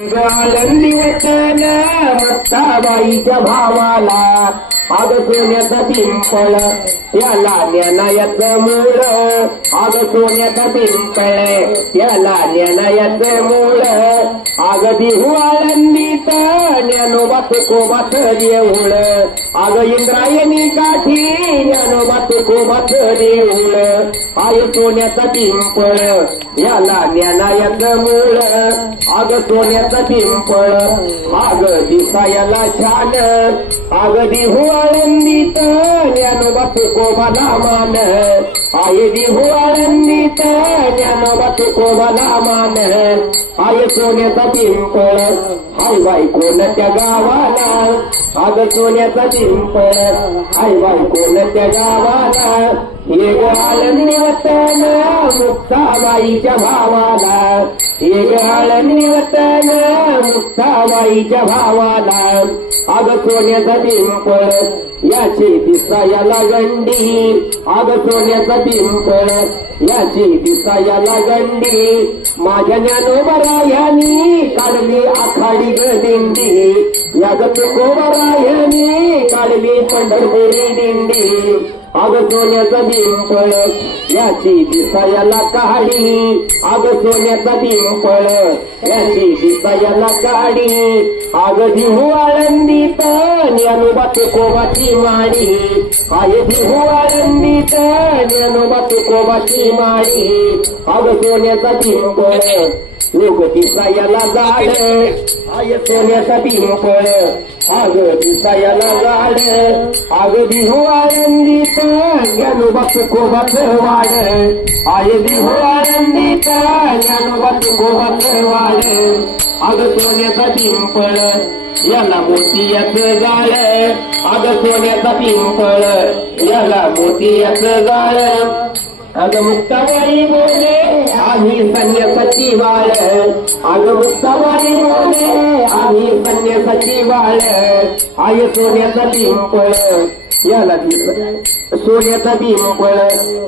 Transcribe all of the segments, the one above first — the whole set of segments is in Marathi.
आनंदी वचन मुक्ताबाईच्या भावाला आग सोन्याचा पिंपळ त्याला ज्ञानायाचं मूळ आग सोन्याचा पिंपळ त्याला ज्ञानायाचं मूळ आग देहू आनंदीत ज्ञानोबाच कोबाच देऊळ आग इंद्रायणी काठी ज्ञानोबाच कोबाच देऊळ आय सोन्याचा पिंपळ याला ज्ञानायाचं मूळ आग सोन्याचा पिंपळ आग दिसायला छान आग देहू आनंदीत ज्ञानोबा तुकोबाला मान आय देहू आनंदीत ज्ञानोबा तुकोबाला मान आय सोन्याचा पिंपळ हाय बाई कोणत्या गावाला आग सोन्याचा पिंपळ हाय बाई कोणत्या गावाला एक आनंदी वतन मुक्ताबाईच्या भावाला एक आनंदी वतन मुक्ताबाईच्या भावाला आग सोन्याचा पिंपळ याची दिसायला गंडी आग सोन्याचा पिंपळ याची दिसायला गंडी माझ्या ज्ञानोबरायांनी काढली आखाडी दिंडी या तुकोबरायांनी काढली पंढरपुरी दिंडी आग सोन्याचा पिंपळ याची दिसायला काढी आग सोन्याचा पिंपळ याची दिसायला काढी आग देहू आनंदीत ज्ञानोबा तुकोबाची माडी आय देहू आनंदीत ज्ञानोबा तुकोबाची माडी आग सोन्याचा पिंपळ लोक दिसायला जाड आय सोन्याचा पिंपळ आग दिसायला जाड आग देहू आनंदीत ज्ञानोबा तुकोबाच वाड आय देहू आनंदीत ज्ञानोबा तुकोबाच वाड आग सोन्याचा पिंपळ याला मोतियाचं जाळ आग सोन्याचा पिंपळ याला मोतियाचं जाळ आग मुक्ताबाई बोले आम्ही संन्यासाची बाळ आग मुक्ताबाई बोले आम्ही संन्यासाची बाळ आय सोन्याचा पिंपळ याला सोन्याचा पिंपळ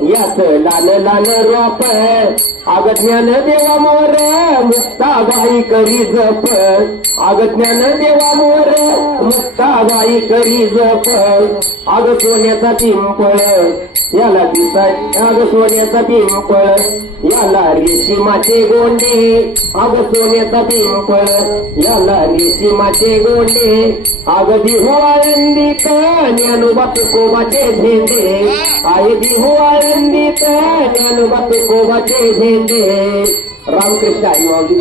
याच लाल लाल रोप आग ज्ञान देवा मोर मुक्ताबाई करी जप आग ज्ञान देवा मोर मुक्ताबाई करी जप आग सोन्याचा पिंपळ याला दिसाय आग सोन्याचा पिंपळ याला रेशीमाचे गोंडे आग सोन्याचा पिंपळ याला रेशीमाचे गोंडे आग देहू आनंदीत ज्ञानोबा तुकोबाचे झेंडे आय देहू आनंदीत ज्ञानोबा तुकोबाचे झेंडे रामकृष्ण आई माऊली.